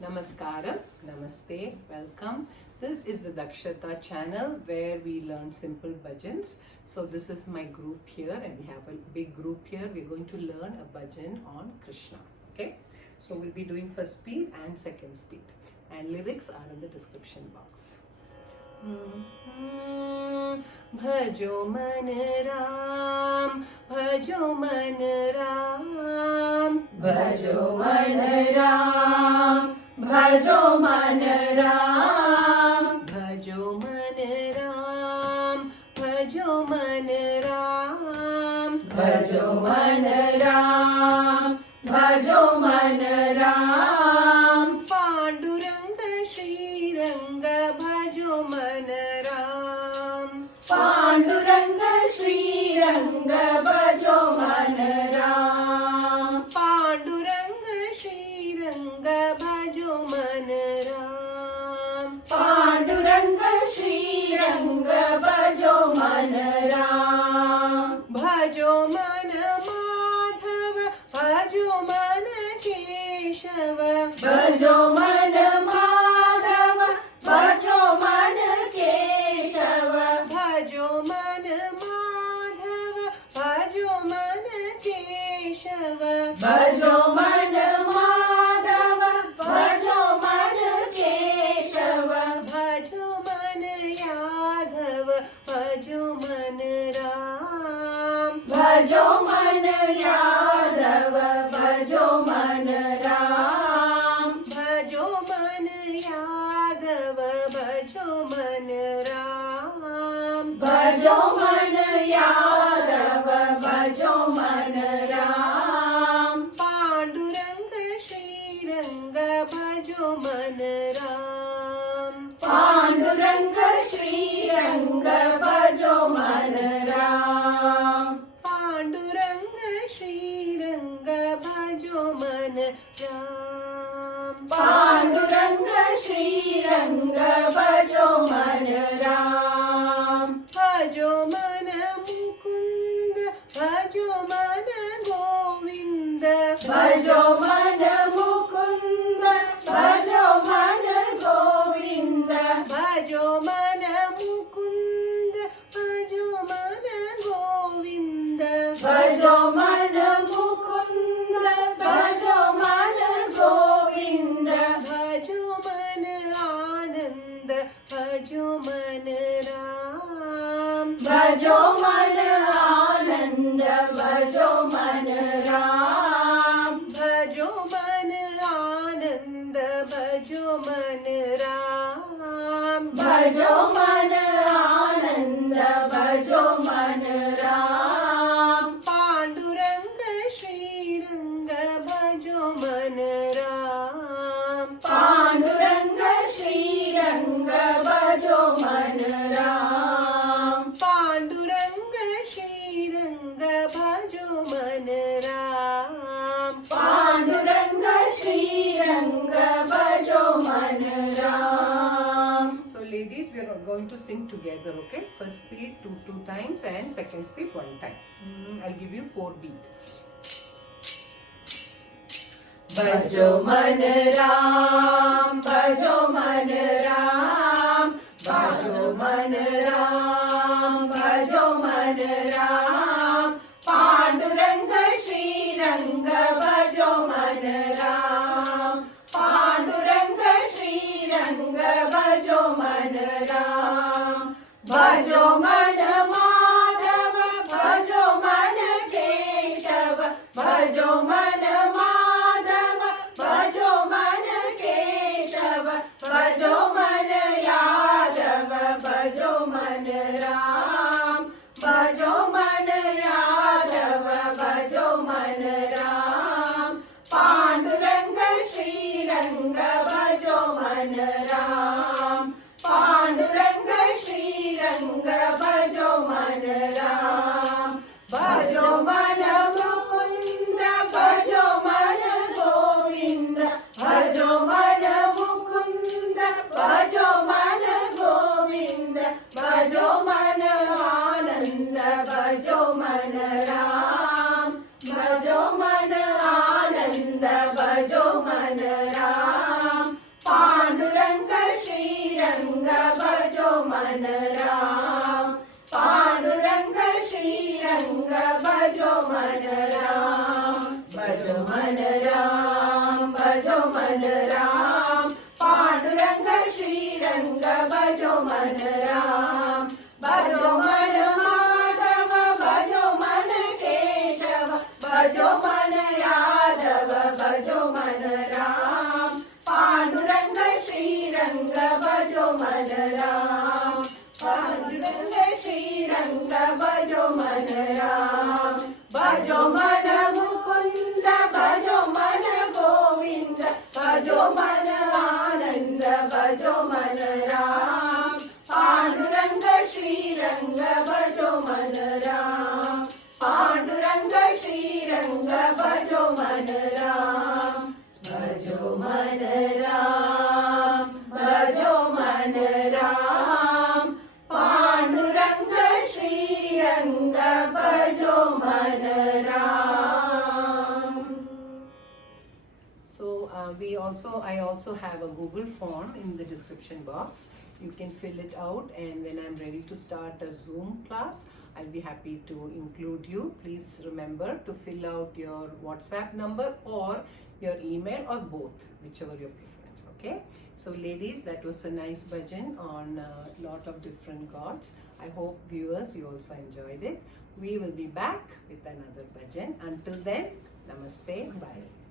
Namaskaram, Namaste, welcome. This is the Dakshata channel where we learn simple bhajans. So this is my group here and we have a big group here. We're going to learn a bhajan on Krishna. Okay? So we'll be doing first speed and second speed. And lyrics are in the description box. Bhajo man Ram, bhajo man Ram, भजो मन राम भजो मन Ram bhajo man Ram, bhajo man Ram, भजो मन राम भजो मन Ram Panduranga Shriranga bhajo man Ram, Pandurang Shrirang भजो मन Ram Panduranga Shriranga bhajo man Ram, Pandurang Shrirang भजो मन Ram bhajo man Madhav, bhajo man Keshava, भजो मन माधव भजो मन Keshav bhajo man Madhav, bhajo man Keshava, भजो मन माधव भजो मन Keshav bhajo man Yadav, bhajo man Ram, भजो मन यादव भजो मन Ram bhajo man Yadav, bhajo man Ram, भजो मन यादव भजो मन Ram Panduranga Shriranga bhajo man Ram, Pandurang Shrirang भजो मन Ram Panduranga Shriranga bhajo man Ram, Pandurang Shrirang भजो मन Ram bhajo man Mukund, bhajo man Govinda, भजो मन मुकुंद भजो मन Govind bhajo man Mukund, bhajo man Govinda, भजो मन मुकुंद भजो मन Govind bhajo man Anand, bhajo man Ram, भजो मन आनंद भजो मन Ram bhajo man Anand, bhajo man Ram, भजो मन आनंद भजो मन Ram Panduranga Shriranga bhajo man Ram, Pandurang Shrirang भजो मन Ram Panduranga Shriranga bhajo man Ram, Pandurang Shrirang भजो मन Ram So ladies, we are going to sing together, okay? First speed two times and second speed one time. I'll give you 4 beats. भजो मन राम भजो मन राम भजो मन राम भजो मन राम पांडुरंग श्रीरंग भजो मन राम पांडुरंग श्रीरंग भजो मन राम भजो मन माधव भजो मन केशव भजो मन माधव भजो मन केशव भजो मन यादव भजो मन राम भजो मन यादव भजो मन राम पांडुरंग श्रीरंग भजो मन राम पांडुरंग श्रीरंग भजो मन राम भजो मन मुकुंद भजो मन गोविंद भजो मन मुकुंद भजो मन गोविंद भजो मन आनंद भजो मन राम भजो मन आनंद भजो मन राम मन राम पांडुरंग श्रीरंग भजो मन राम भजो मन माधव भजो मन केशव भजो मन यादव भजो मन राम पांडुरंग श्रीरंग भजो मन राम पांडुरंग श्रीरंग भजो मन राम भजो मन मुकुंद भजो मन गोविंद भजो मन आनंद भजो मन राम पांडुरंग श्रीरंग भजो मन राम पांडुरंग श्रीरंग भजो मन राम भजो मन राम भजो मन राम पांडुरंग श्रीरंग भजो मन Ram. So I also have a Google form in the description box. You can fill it out, and when I'm ready to start a Zoom class, I'll be happy to include you. Please remember to fill out your WhatsApp number or your email or both, whichever your preference. Okay. So ladies, that was a nice bhajan on a lot of different gods. I hope viewers you also enjoyed it. We will be back with another bhajan. Until then, namaste. Bye.